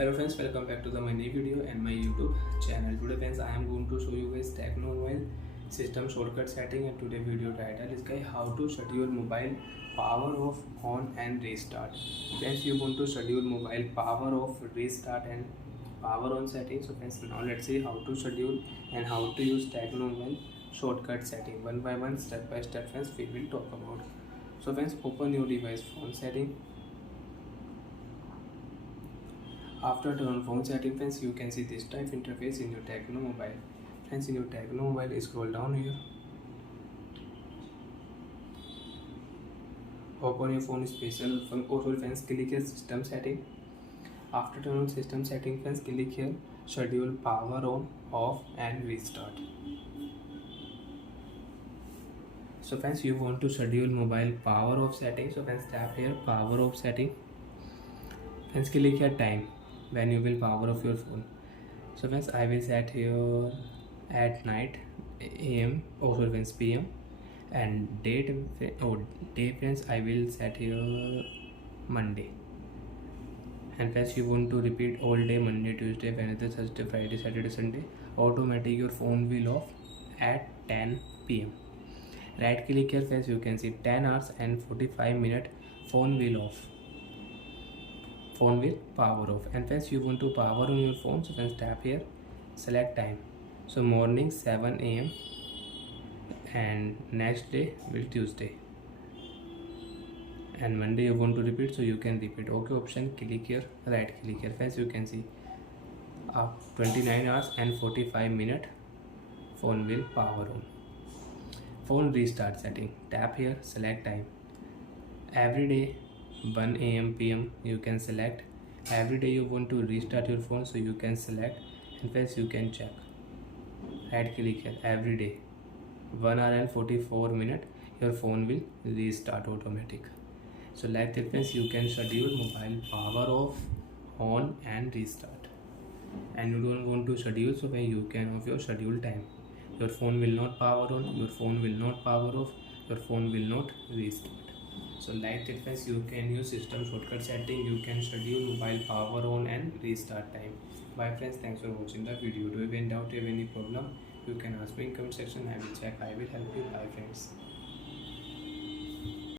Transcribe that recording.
Hello friends, welcome back to my new video and my YouTube channel. Today friends, I am going to show you guys Tecno mobile system shortcut setting, and today video title is guys how to schedule mobile power off, on and restart. Friends, you want to schedule mobile power off, restart and power on setting. So friends, now let's see how to schedule and how to use Tecno mobile shortcut setting. One by one, step by step friends, we will talk about. So friends, open your device phone setting. After turn on phone setting friends, you can see this type interface in your Tecno mobile. Friends, in your Tecno mobile, scroll down here. Open your phone special friends, click here system setting. After turn on system setting friends, click here schedule power on, off and restart. So friends, you want to schedule mobile power off setting. So friends, tap here power off setting. Friends, click here time when you will power off your phone. So friends, I will set here at night am friends pm, and day friends I will set here Monday. And friends, you want to repeat all day Monday, Tuesday, Wednesday, Thursday, Friday, Saturday, Sunday. Automatic your phone will off at 10 p.m. Right click here friends, you can see 10 hours and 45 minutes phone will off. Phone will power off. And friends, you want to power on your phone, so friends tap here select time. So morning 7 a.m. and next day will Tuesday, and Monday you want to repeat, so you can repeat. Okay option, click here, right click here friends, you can see 29 hours and 45 minutes phone will power on. Phone restart setting, tap here select time. Every day 1 a.m. p.m. you can select. Every day you want to restart your phone, so you can select, and friends you can check. Right click here every day 1 hour and 44 minutes your phone will restart automatic. So like that friends, you can schedule mobile power off, on and restart. And you don't want to schedule, so when you can off your schedule time. Your phone will not power on, your phone will not power off, your phone will not restart. So like that friends, you can use system shortcut setting, you can schedule mobile power on and restart time. Bye friends, thanks for watching the video. Do you have any doubt, have any problem, you can ask me in comment section. I will check, I will help you. Bye friends.